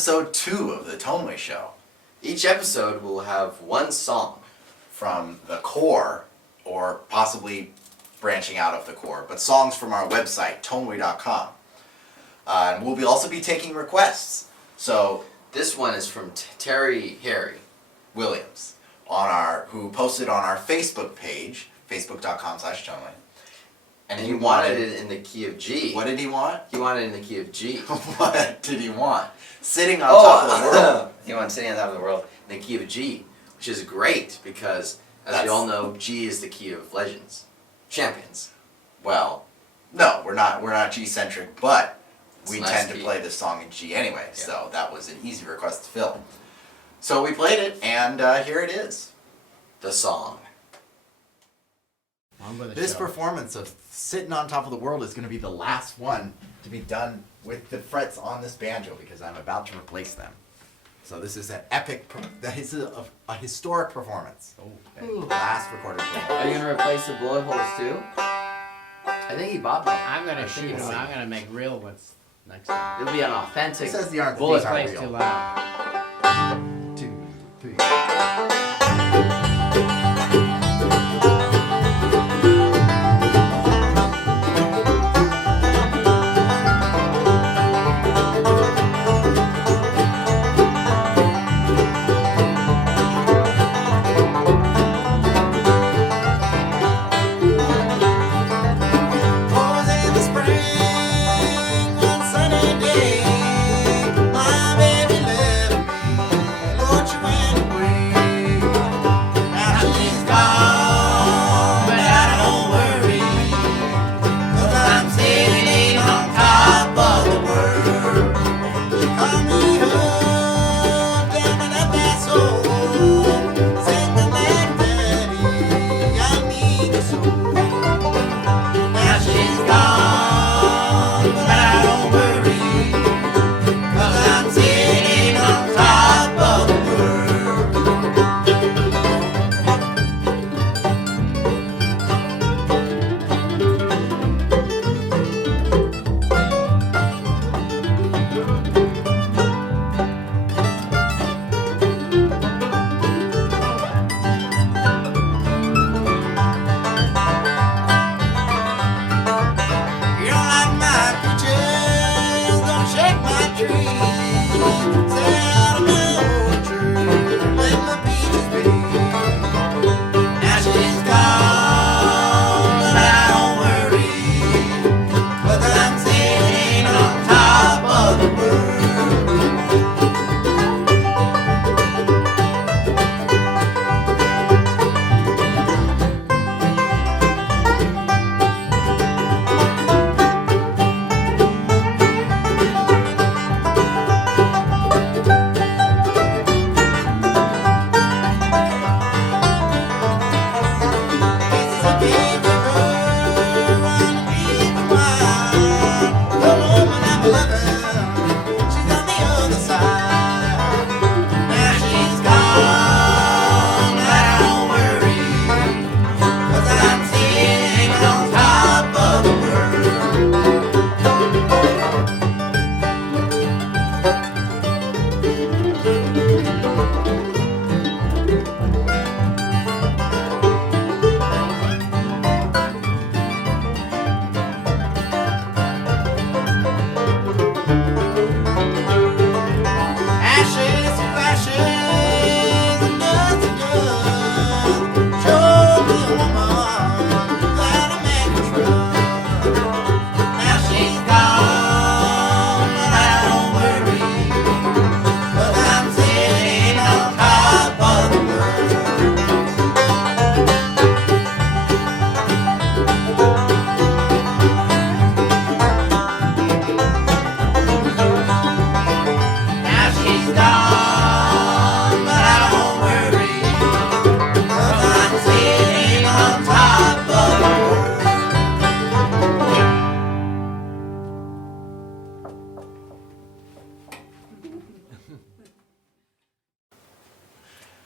episode 2 of the ToneWay show. Each episode will have one song from the core, or possibly branching out of the core, but songs from our website, ToneWay.com. And we'll also be taking requests. So this one is from Terry Harry Williams, who posted on our Facebook page, facebook.com/ToneWay. And he wanted it in the key of G. What did he want? He wanted it in the key of G. What did he want? Sitting on top of the world. He wanted sitting on top of the world in the key of G, which is great because, as we all know, G is the key of legends, champions. Well, no, we're not G-centric, but we nice tend to key. play this song in G anyway, so that was an easy request to fill. So we played it, and here it is. The song. This performance of Sitting on Top of the World is going to be the last one to be done with the frets on this banjo because I'm about to replace them. So this is an epic, this is a historic performance. Okay. Last recorded performance. Are you going to replace the bullet holes too? I think he bought them. I'm gonna make real ones next time. It'll be an authentic It says the aren't bullet these aren't Plays real. too loud. 2, 3.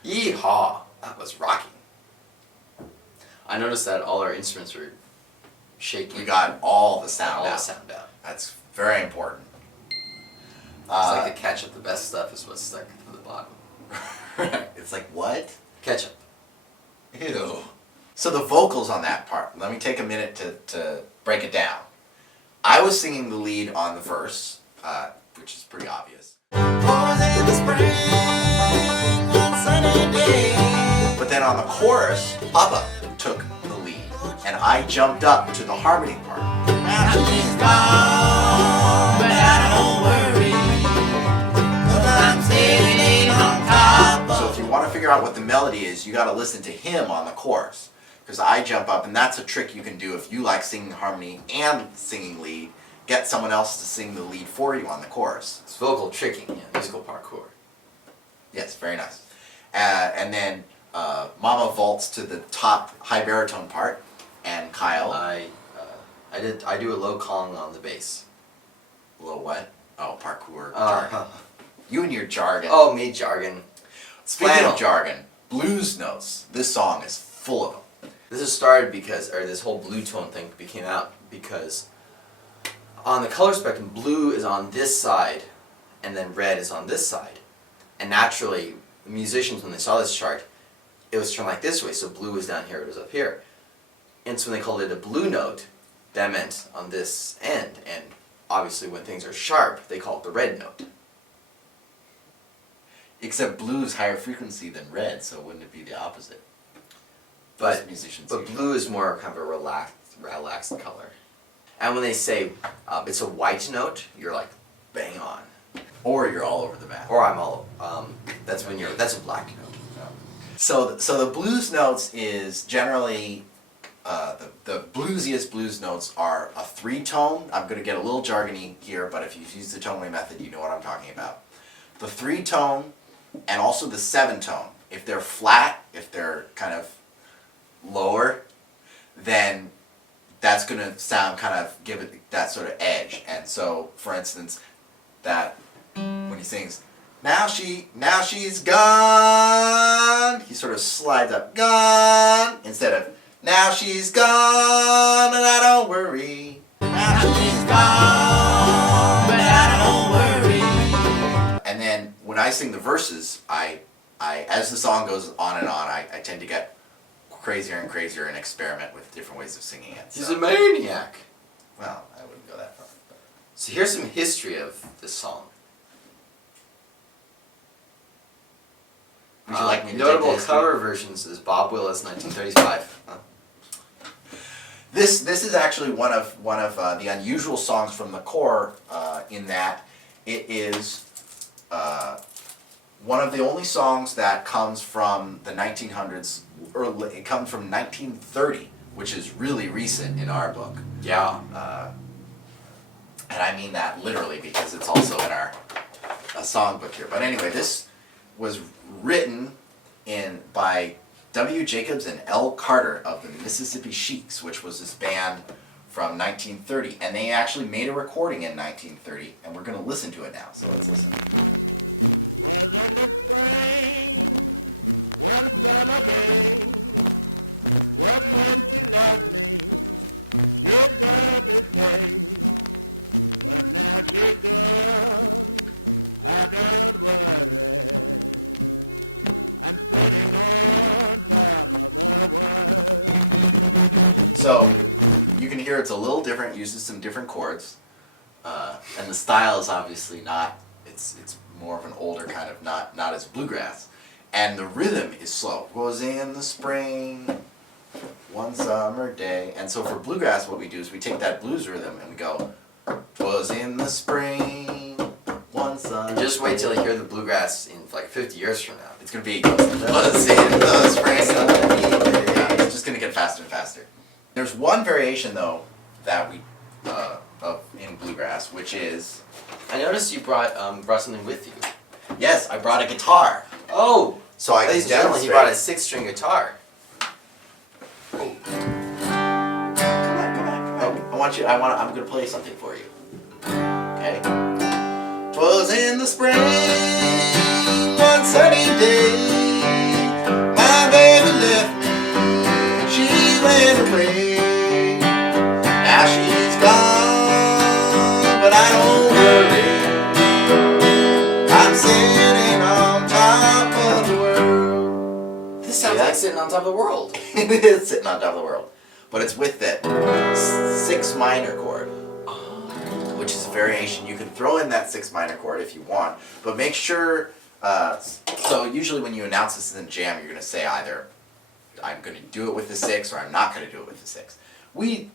Yeehaw! That was rocking. I noticed that all our instruments were shaking. We got all the sound all the out. sound out. That's very important. It's like the ketchup, the best stuff is what's stuck to the bottom. It's like, what? Ketchup. Ew. So the vocals on that part, let me take a minute to break it down. I was singing the lead on the verse, which is pretty obvious. But then on the chorus, Papa took the lead, and I jumped up to the harmony part. Now she's gone, but I don't worry, 'cause I'm sitting on top. So if you want to figure out what the melody is, you got to listen to him on the chorus, because I jump up, and that's a trick you can do if you like singing harmony and singing lead. Get someone else to sing the lead for you on the chorus. It's vocal tricking, yeah, musical parkour. Yes, very nice. And then Mama vaults to the top high baritone part, and Kyle. I do a low Kong on the bass. Low what? Oh, parkour jargon. You and your jargon. Oh, me jargon. Speaking Flannel. of jargon, blues notes. This song is full of them. This has started because, or this whole blue tone thing became out because on the color spectrum, blue is on this side, and then red is on this side. And naturally, the musicians, when they saw this chart, it was turned like this way, so blue was down here, it was up here. And so when they called it a blue note, that meant on this end. And obviously when things are sharp, they call it the red note. Except blue is higher frequency than red, so wouldn't it be the opposite? But, Most musicians but do. blue is more kind of a relaxed color. And when they say it's a white note, you're like bang on. Or you're all over the map. Or I'm all, that's a black note. So the blues notes is generally, the bluesiest blues notes are a 3-tone. I'm going to get a little jargony here, but if you've used the ToneWay method, you know what I'm talking about. The 3-tone and also the 7-tone. If they're flat, if they're kind of lower, then that's going to sound kind of, give it that sort of edge. And so, for instance, that when he sings, now she's gone, he sort of slides up, gone, instead of, now she's gone and I don't worry. Now she's gone, but I don't worry. And then when I sing the verses, I as the song goes on and on, I tend to get crazier and crazier and experiment with different ways of singing it. He's a maniac. Well, I wouldn't go that far. So here's some history of this song. Would you like me to take notable the history? cover versions is Bob Willis, 1935. This is actually one of the unusual songs from the core in that it is one of the only songs that comes from the 1900s, or it comes from 1930, which is really recent in our book. Yeah. And I mean that literally because it's also in our songbook here. But anyway, this was written by W. Jacobs and L. Carter of the Mississippi Sheiks, which was this band from 1930. And they actually made a recording in 1930, and we're going to listen to it now. So let's listen. So you can hear it's a little different, uses some different chords, and the style is obviously not, it's more of an older kind of, not as bluegrass, and the rhythm is slow. Was in the spring, one summer day, and so for bluegrass what we do is we take that blues rhythm and we go, 'twas in the spring, one summer And just wait till you day. hear the bluegrass in like 50 years from now. It's gonna be, was in the spring, yeah, it's just gonna get faster and faster. There's one variation though that we in bluegrass, which is, I noticed you brought something with you. yes, I brought a guitar, Oh! so I Ladies can and gentlemen, he demonstrate. brought a 6-string guitar. Come back. Oh, I'm gonna play something for you. Okay. 'Twas in the spring, one sunny day, my baby left me, she went away. Now she's gone, but I don't worry, sitting on top of the world. It is sitting on top of the world. But it's with that 6 minor chord, which is a variation. You can throw in that 6 minor chord if you want, but make sure, so usually when you announce this in the jam, you're going to say either, I'm going to do it with the 6, or I'm not going to do it with the 6. We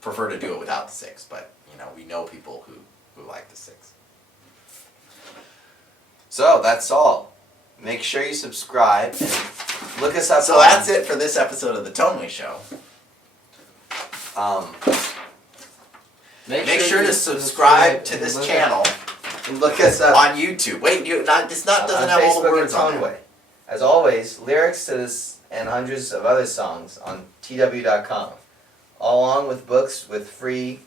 prefer to do it without the 6, but, you know, we know people who like the 6. So that's all. Make sure you subscribe and look us up. So that's it for this episode of the ToneWay Show. Make sure to subscribe to this channel and look us up on YouTube. Wait, this doesn't have all the words on ToneWay. it. As always, lyrics to this and hundreds of other songs on tw.com, along with books with free,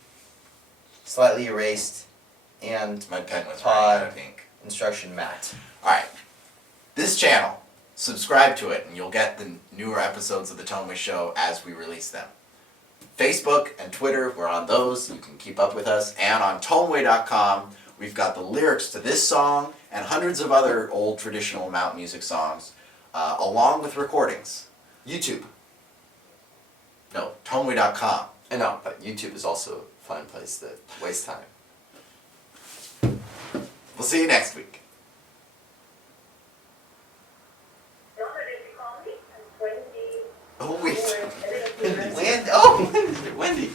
slightly erased, and My pen was running out of ink. instruction mat. Alright, this channel, subscribe to it and you'll get the newer episodes of the ToneWay Show as we release them. Facebook and Twitter, we're on those, you can keep up with us. And on ToneWay.com, we've got the lyrics to this song and hundreds of other old traditional mountain music songs, along with recordings. YouTube. No, ToneWay.com. I know, but YouTube is also a fun place to waste time. We'll see you next week. Oh, wait. Wendy. Oh, Wendy.